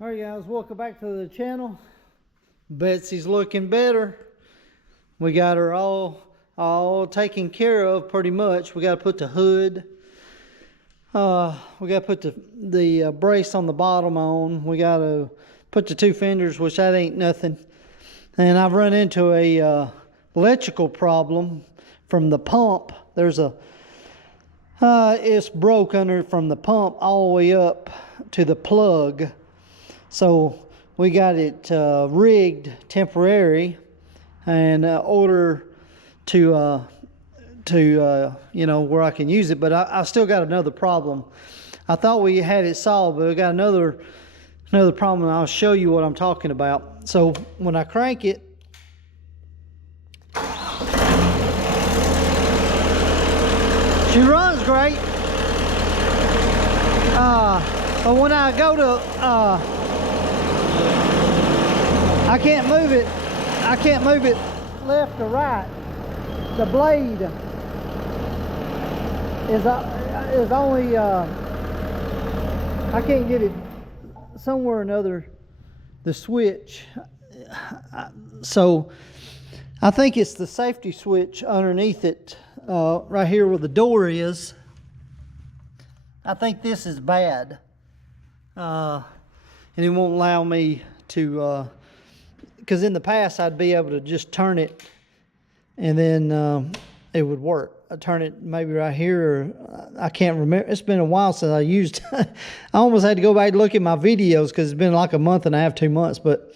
Alright guys, welcome back to the channel. Betsy's looking better. We got her all taken care of pretty much. We got to put the hood. We got to put the brace on the bottom on. We got to put the two fenders, which that ain't nothing. And I've run into a electrical problem from the pump. There's a it's broke under from the pump all the way up to the plug. So we got it rigged temporary and order to you know, where I can use it. But I still got another problem. I thought we had it solved, but we got another problem, and I'll show you what I'm talking about. So when I crank it, she runs great. But when I go to I can't move it left or right. The blade is only I can't get it somewhere or another, the switch. So I think it's the safety switch underneath it, right here where the door is. I think this is bad, and it won't allow me to, because in the past I'd be able to just turn it and then it would work. I turn it maybe right here, or I can't remember. It's been a while since I used I almost had to go back and look at my videos because it's been like a month and a half, 2 months. But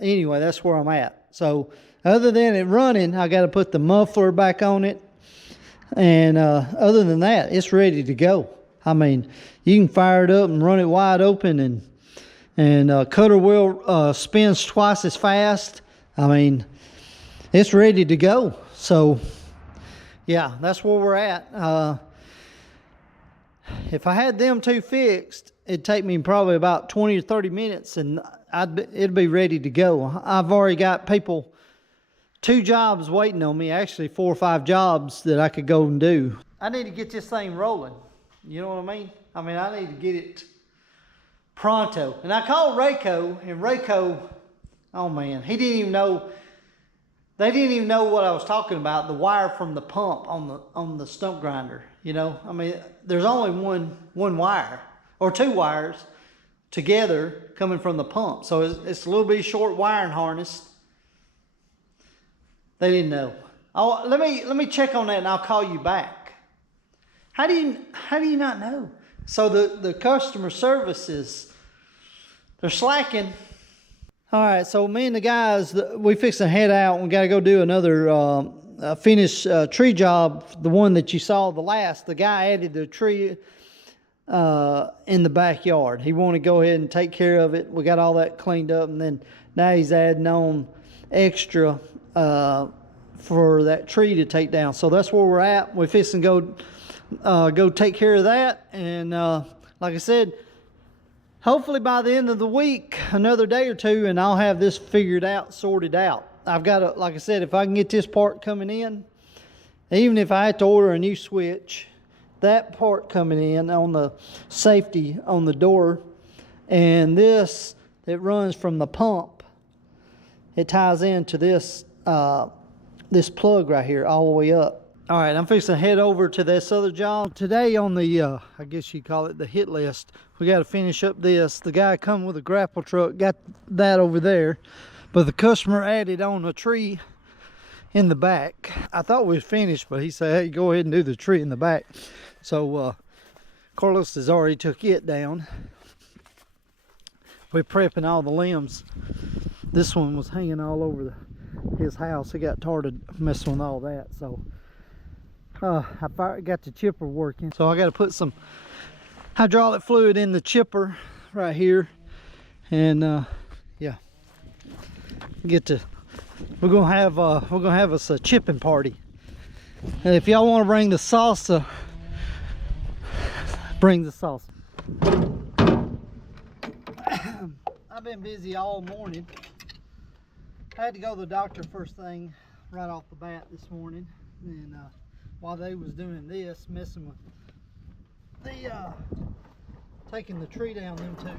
anyway, that's where I'm at. So other than it running, I got to put the muffler back on it. And other than that, it's ready to go. I mean, you can fire it up and run it wide open, and cutter wheel spins twice as fast. I mean, it's ready to go. So yeah, that's where we're at. If I had them two fixed, it'd take me probably about 20 or 30 minutes, and it'd be ready to go. I've already got people, 2 jobs waiting on me, actually 4 or 5 jobs that I could go and do. I need to get this thing rolling. You know what I mean? I need to get it pronto. And I called Rayco, and Rayco, oh man, he didn't even know. They didn't even know what I was talking about, the wire from the pump on the stump grinder. You know, I mean, there's only one wire or 2 wires together coming from the pump. So it's a little bit short wiring harness. They didn't know. Oh, let me check on that, and I'll call you back. How do you not know? So the customer services, they're slacking. All right, so me and the guys, we fixed to head out, and we got to go do another finish tree job. The one that you saw the guy added the tree in the backyard. He wanted to go ahead and take care of it. We got all that cleaned up, and then now he's adding on extra for that tree to take down. So that's where we're at. We're fixing to go take care of that, and like I said, hopefully by the end of the week, another day or 2, and I'll have this figured out, sorted out. I've got to, like I said, if I can get this part coming in, even if I had to order a new switch, that part coming in on the safety on the door, and this that runs from the pump, it ties into this this plug right here all the way up. All right, I'm fixing to head over to this other job. Today on the, I guess you call it the hit list, we got to finish up this. The guy come with a grapple truck, got that over there, but the customer added on a tree in the back. I thought we was finished, but he said, hey, go ahead and do the tree in the back. So Carlos has already took it down. We're prepping all the limbs. This one was hanging all over his house. He got tired of messing with all that, so I got the chipper working. So I got to put some hydraulic fluid in the chipper right here, and yeah, we're gonna have us a chipping party. And if y'all want to bring the salsa, bring the salsa. I've been busy all morning. I had to go to the doctor first thing right off the bat this morning, and while they was doing this, messing with the taking the tree down them two.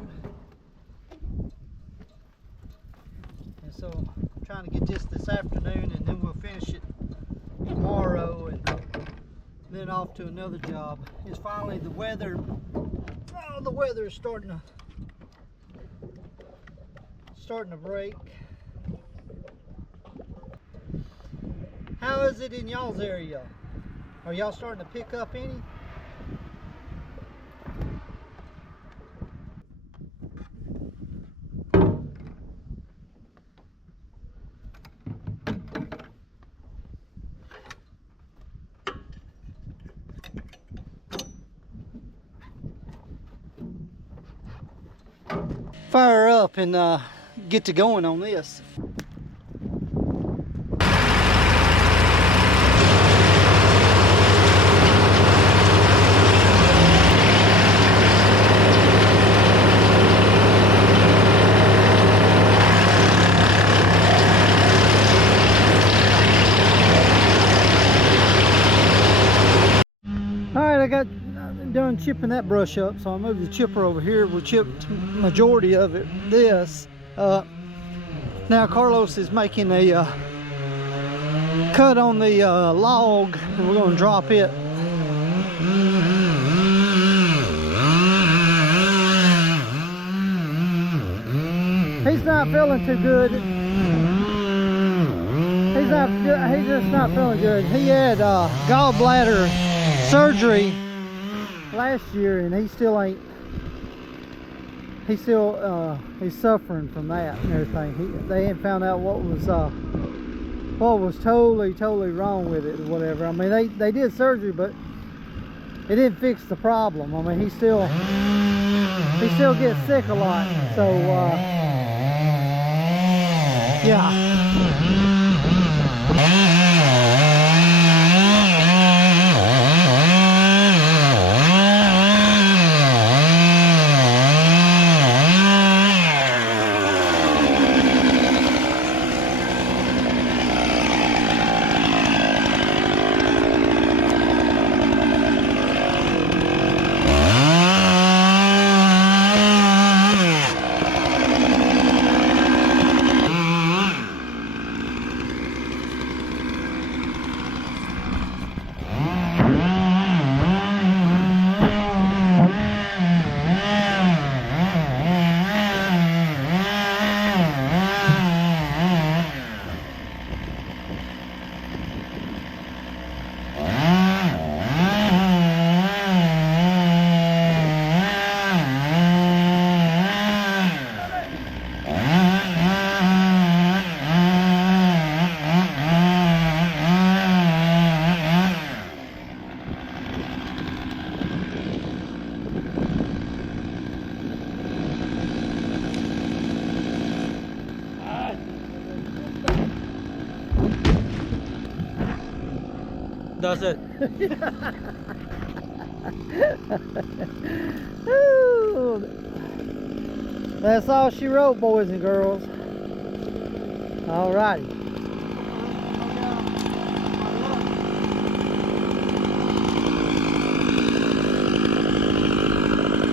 And so I'm trying to get this afternoon, and then we'll finish it tomorrow, and then off to another job. It's finally the weather. Oh, the weather is starting to break. How is it in y'all's area? Are y'all starting to pick up any? Fire up and get to going on this. I got done chipping that brush up, so I moved the chipper over here. We chipped majority of it. Now Carlos is making a cut on the log, and we're going to drop it. He's not feeling too good. He's just not feeling good. He had gallbladder surgery last year, and he's suffering from that and everything. They ain't found out what was totally wrong with it or whatever. I mean, they did surgery, but it didn't fix the problem. I mean, he still gets sick a lot. So yeah. That's it. That's all she wrote, boys and girls. All righty.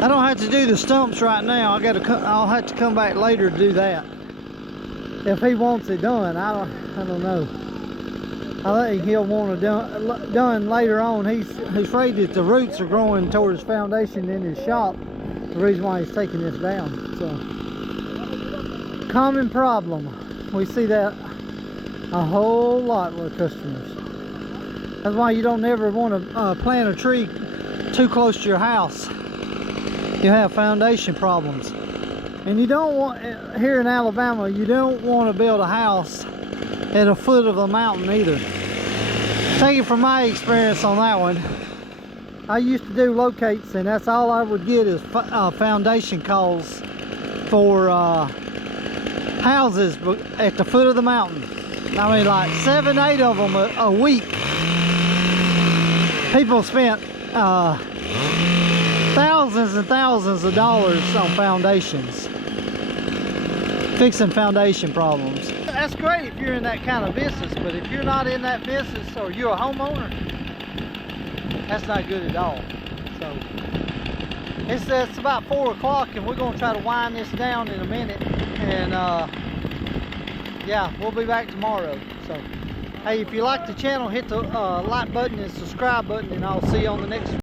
I don't have to do the stumps right now. I'll have to come back later to do that. If he wants it done, I don't know. I think he'll want it done later on. He's afraid that the roots are growing toward his foundation in his shop. The reason why he's taking this down. So, common problem. We see that a whole lot with customers. That's why you don't ever want to plant a tree too close to your house. You have foundation problems. And you don't want, here in Alabama, you don't want to build a house at a foot of the mountain either. Take it from my experience on that one. I used to do locates, and that's all I would get is foundation calls for houses at the foot of the mountain. I mean, like 7, 8 of them a week. People spent thousands and thousands of dollars on foundations, fixing foundation problems. That's great if you're in that kind of business, but if you're not in that business or you're a homeowner, that's not good at all. So It's about 4 o'clock, and we're gonna try to wind this down in a minute. And yeah, we'll be back tomorrow. So, hey, if you like the channel, hit the like button and subscribe button, and I'll see you on the next